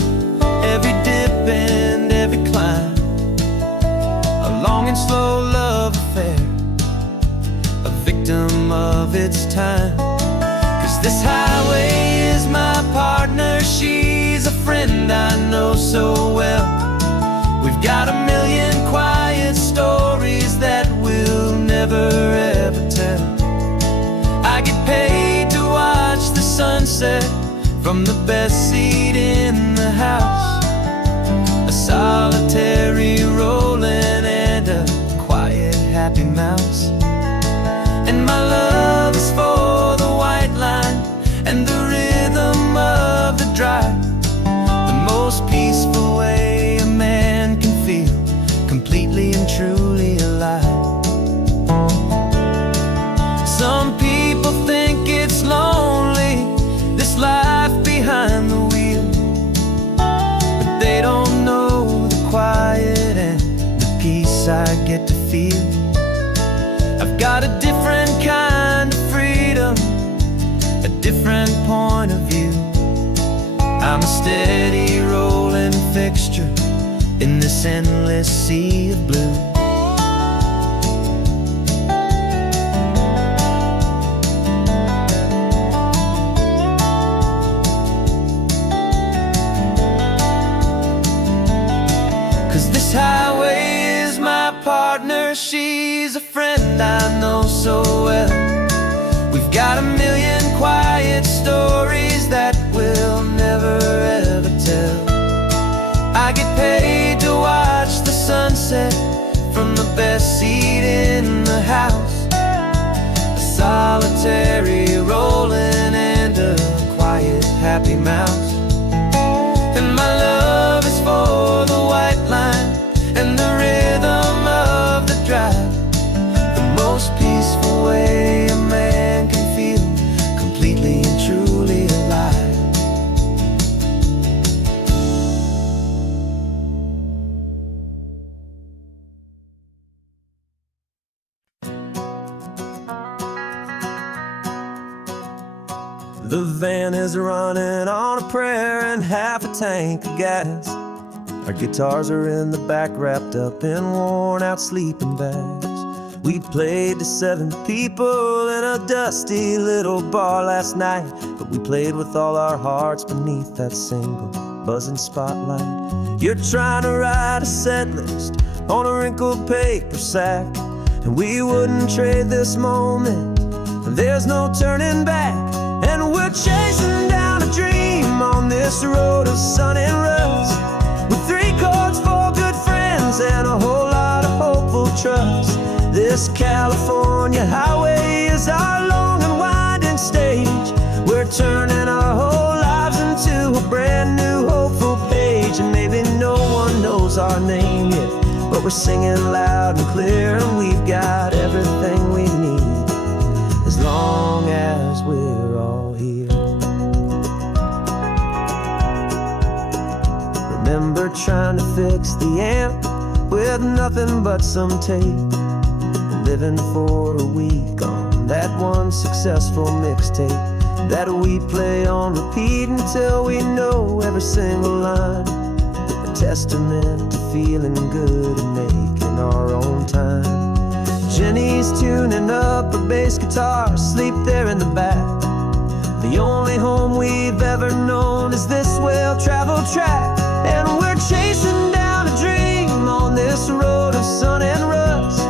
every dip and every climb, a long and slow love affair, a victim of its time. 'Cause this highway is my partner, she's a friend I know so well. We've got a million quiet stories that will never ever tell. I get paid to watch the sunset from the best seat in the house. A solitary rolling and a quiet happy mouse. And my love is for the white line and the rhythm of the drive. The most peaceful way a man can feel completely and truly alive. Some people think it's lonely, this life behind the wheel, but they don't know the quiet and the peace I get to feel. I've got a different kind of freedom, a different point of view. I'm a steady rolling fixture in this endless sea of blue. This highway is my partner, she's a friend I know so well. We've got a million quiet stories that we'll never ever tell. I get paid to watch the sunset from the best seat in the house. A solitary rolling and a quiet happy mouse. And my love is for the white line and the rhythm of the drive. The most peaceful way a man can feel completely and truly alive. The van is running on a prayer and half a tank of gas. Our guitars are in the back, wrapped up in worn-out sleeping bags. We played to 7 people in a dusty little bar last night, but we played with all our hearts beneath that single buzzing spotlight. You're trying to write a set list on a wrinkled paper sack, and we wouldn't trade this moment. There's no turning back, and we're chasing down a dream on this road of sun and rust, with 3 chords, 4 good friends, and a whole lot of hopeful trust. This California highway is our long and winding stage. We're turning our whole lives into a brand new hopeful page. And maybe no one knows our name yet, but we're singing loud and clear, and we've got everything we need, as long as we're all here. Remember trying to fix the amp with nothing but some tape, living for a week on that one successful mixtape that we play on repeat until we know every single line. A testament to feeling good and making our own time. Jenny's tuning up her bass guitar, asleep there in the back. The only home we've ever known is this well-traveled track. And we're chasing down a dream on this road of sun and rust,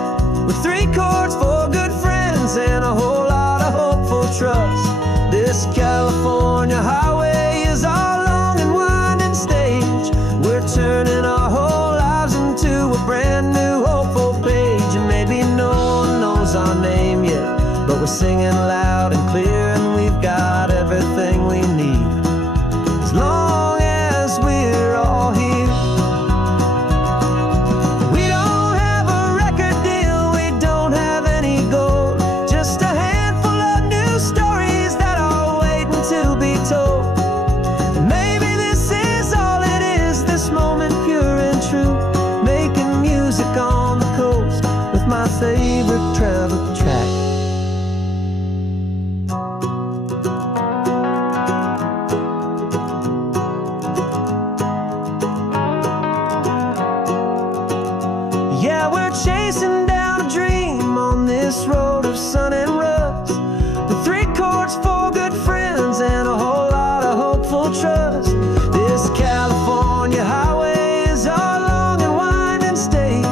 with 3 chords, 4 good friends, and a whole lot of hopeful trust. This California highway is our long and winding stage. We're turning our whole lives into a brand new hopeful page. And maybe no one knows our name yet, but we're singing loud and clear, and we've got everything we need, as long as we're all here. We don't have a record deal, we don't have any gold, just a handful of new stories that are waiting to be told. And maybe this is all it is, this moment pure and true, making music on the coast with my favorite travel track. Yeah, we're chasing down a dream on this road of sun and rust, with 3 chords, 4 good friends, and a whole lot of hopeful trust. This California highway is our long and winding stage.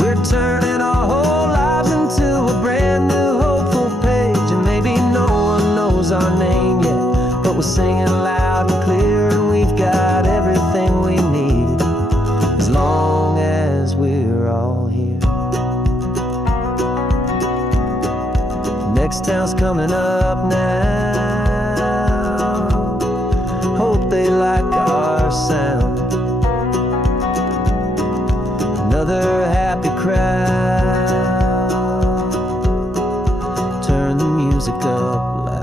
We're turning our whole lives into a singing loud and clear, and we've got everything we need as long as we're all here. Next town's coming up now. Hope they like our sound. Another happy crowd. Turn the music up loud.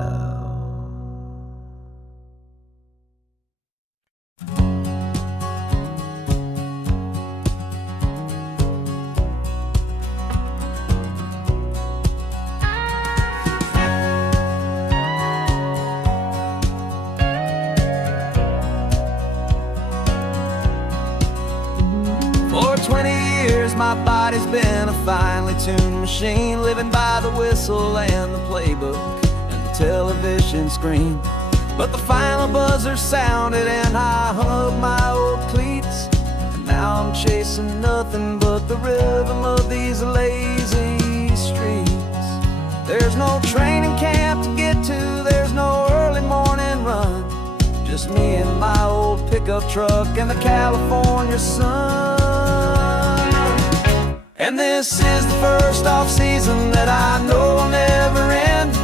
For 20 years my body's been a finely tuned machine, living by the whistle and the playbook and the television screen. But the final buzzer sounded and I hung up my old cleats, and now I'm chasing nothing but the rhythm of these lazy streets. There's no training camp to get to, there's no early morning run, just me and my old pickup truck and the California sun. And this is the first off-season that I know will never end.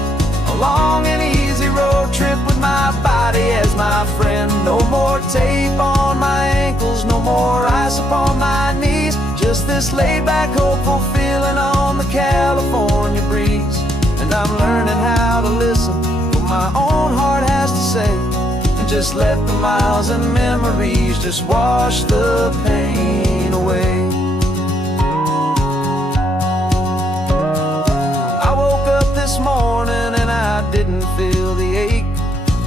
A long and easy road trip with my body as my friend. No more tape on my ankles, no more ice upon my knees, just this laid-back, hopeful feeling on the California breeze. And I'm learning how to listen what my own heart has to say, and just let the miles and memories just wash the pain away. This morning and I didn't feel the ache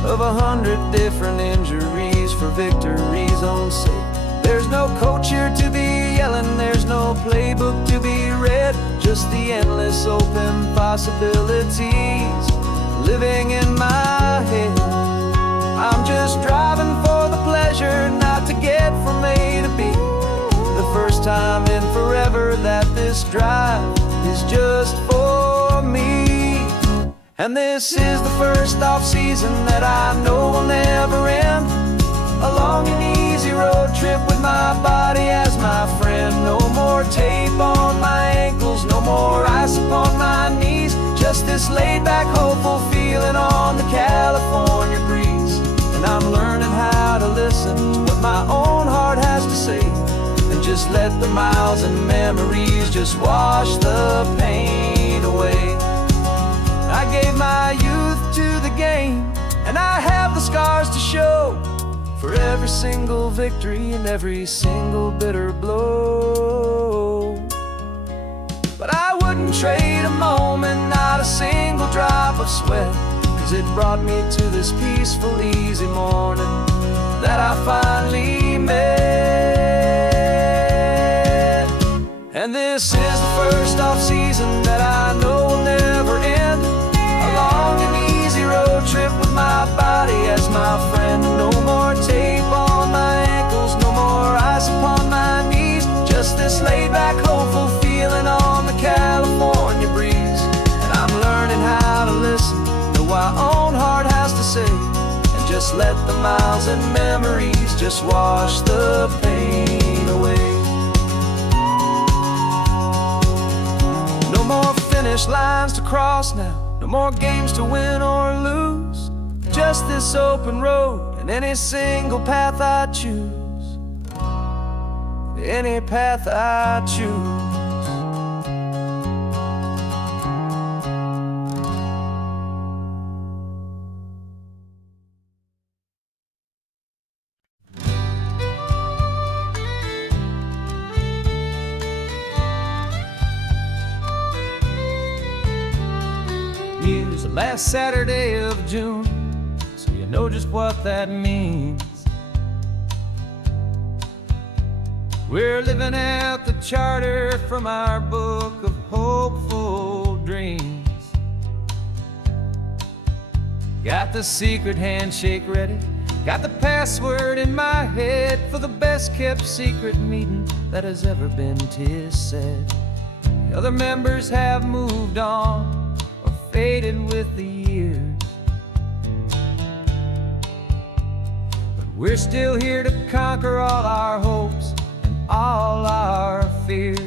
of 100 different injuries for victory's own sake. There's no coach here to be yelling, there's no playbook to be read, just the endless open possibilities living in my head. I'm just driving for the pleasure, not to get from A to B. The first time in forever that this drive is just for me. And this is the first off-season that I know will never end. A long and easy road trip with my body as my friend. No more tape on my ankles, no more ice upon my knees, just this laid-back, hopeful feeling on the California breeze. And I'm learning how to listen to what my own heart has to say, and just let the miles and memories just wash the pain away. I gave my youth to the game, and I have the scars to show for every single victory and every single bitter blow. But I wouldn't trade a moment, not a single drop of sweat, 'cause it brought me to this peaceful, easy morning that I finally met. And this is the first off-season that I know will never end. A long and easy road trip with my body as my friend. No more tape on my ankles, no more ice upon my knees, just this laid-back, hopeful feeling on the California breeze. And I'm learning how to listen to what my own heart has to say, and just let the miles and memories just wash the pain away. No more finish lines to cross now, no more games to win or lose, just this open road and any single path I choose, any path I choose. Use the last Saturday of June, so you know just what that means. We're living out the charter from our book of hopeful dreams. Got the secret handshake ready, got the password in my head for the best kept secret meeting that has ever been, 'tis said. The other members have moved on, faded with the years. we're still here to conquer all our hopes and all our fears.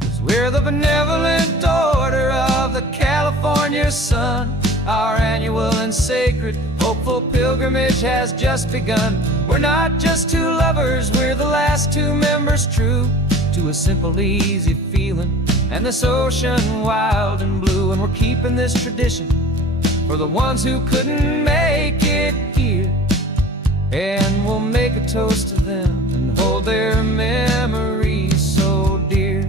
'Cause we're the benevolent order of the California sun. Our annual and sacred hopeful pilgrimage has just begun. We're not just two lovers, we're the last two members true to a simple, easy feeling and this ocean wild and blue. And we're keeping this tradition for the ones who couldn't make it here. And we'll make a toast to them and hold their memories so dear.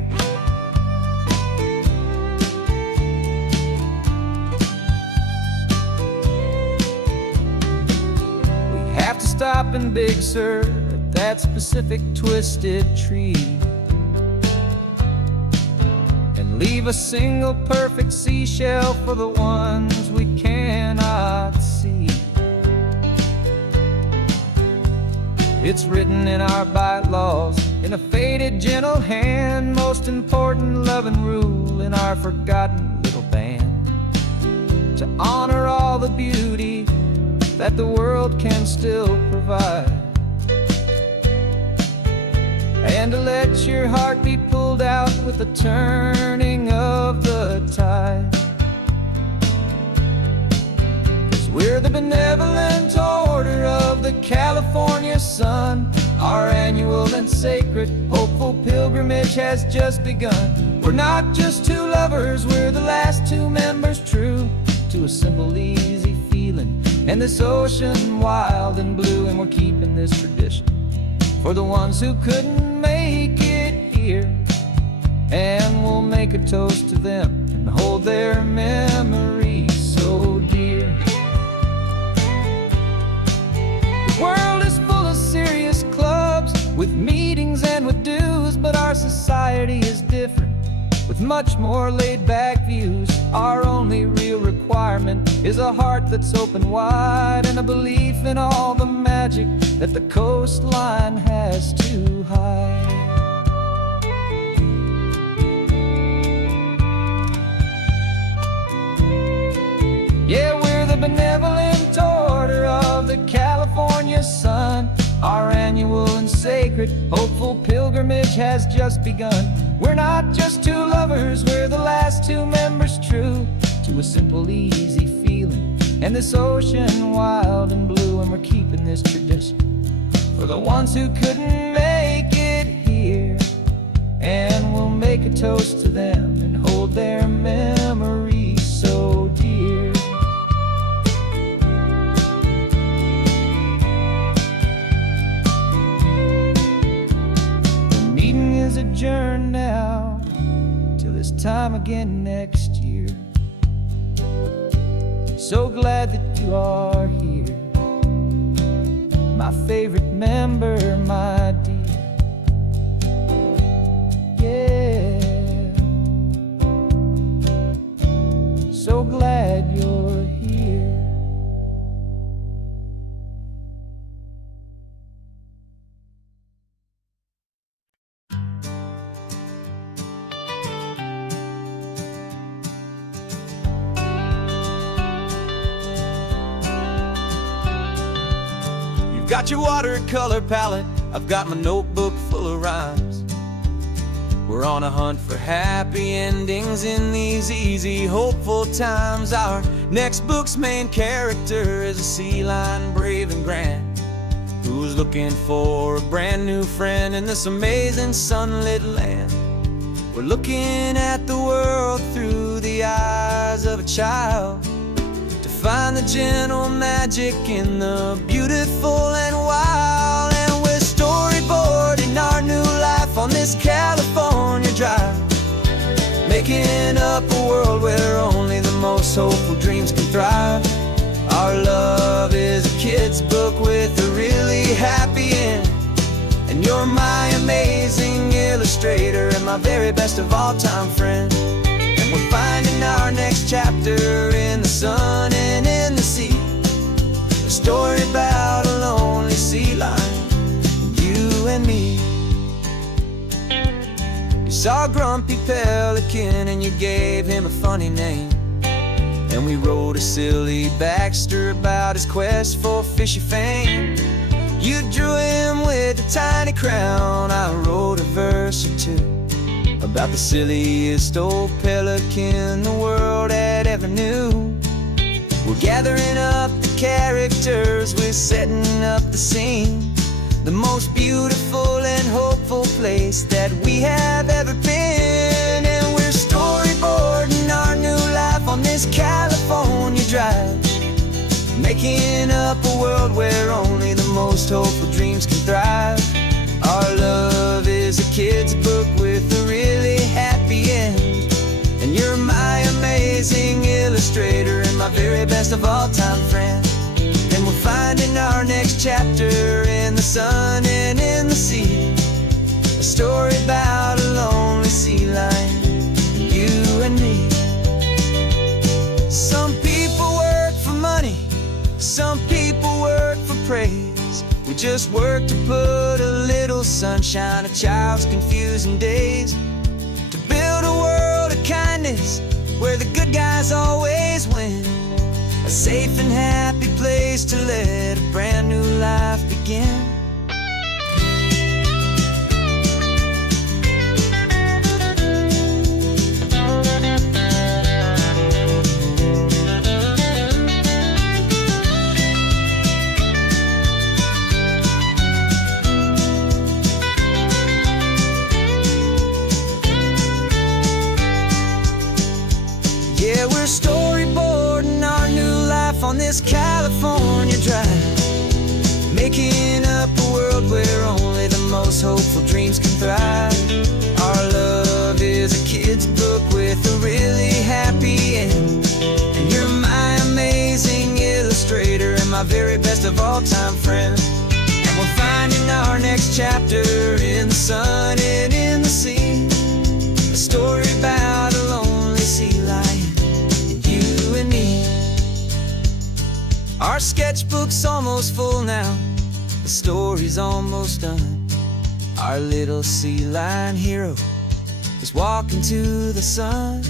We have to stop in Big Sur at that specific twisted tree and leave a single perfect seashell for the ones we cannot see. It's written in our bylaws in a faded gentle hand, most important loving rule in our forgotten little band, to honor all the beauty that the world can still provide, and to let your heart be pulled out with the turning of the tide. 'Cause we're the benevolent order of the California sun. Our annual and sacred hopeful pilgrimage has just begun. We're not just two lovers, we're the last two members true to a simple, easy feeling and this ocean wild and blue. And we're keeping this tradition for the ones who couldn't make it here. And we'll make a toast to them and hold their memories so dear. The world is full of serious clubs with meetings and with dues, but our society is different with much more laid-back views. Our only real requirement is a heart that's open wide and a belief in all the magic that the coastline has to hide. Yeah, we're the benevolent order of the California sun. Our annual and sacred hopeful pilgrimage has just begun. We're not just two lovers, we're the last two members true to a simple, easy feeling and this ocean wild and blue. And we're keeping this tradition for the ones who couldn't make it here. And we'll make a toast to them and hold their memories so dear. The meeting is adjourned now till this time again next year. So glad that you are here, my favorite member, my dear. Yeah, so glad you're here. You've got your watercolor palette, I've got my notebook full of rhymes. We're on a hunt for happy endings in these easy, hopeful times. Our next book's main character is a sea lion, brave and grand, who's looking for a brand new friend in this amazing sunlit land. We're looking at the world through the eyes of a child, to find the gentle magic in the beautiful and wild. And we're storyboarding our new life on this California drive, making up a world where only the most hopeful dreams can thrive. Our love is a kid's book with a really happy end, and you're my amazing illustrator and my very best of all time friend. And we're finding our next chapter in the sun and in the sea, a story about a lonely sea lion, you and me. You saw a grumpy pelican and you gave him a funny name, And we wrote a silly Baxter about his quest for fishy fame. You drew him with a tiny crown. I wrote a verse or two about the silliest old pelican the world had ever knew. We're gathering up the characters, we're setting up the scene, the most beautiful and hopeful place that we have ever been. And we're storyboarding our new life on this California drive, making up a world where only the most hopeful dreams can thrive. Our love is a kid's book with a really happy end, and you're my amazing illustrator and my very best of all time friend. And we're finding our next chapter in the sun and in the sea, a story about a lonely sea lion, you and me. Some people work for money, some people work for praise. We just work to put a little sunshine in a child's confusing days, to build a world of kindness where the good guys always win, a safe and happy place to let a brand new life begin. Yeah, we're storyboarding our new life on this California drive, making up a world where only the most hopeful dreams can thrive. Our love is a kid's book with a really happy end, and you're my amazing illustrator and my very best of all time friend. And we're finding our next chapter in the sun and in the sea, a story about a lonely sea lion, you and me. Our sketchbook's almost full now, the story's almost done. Our little sea lion hero is walking to the sun.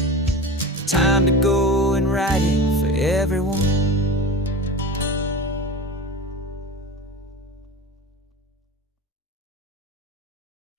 Time to go and write it for everyone.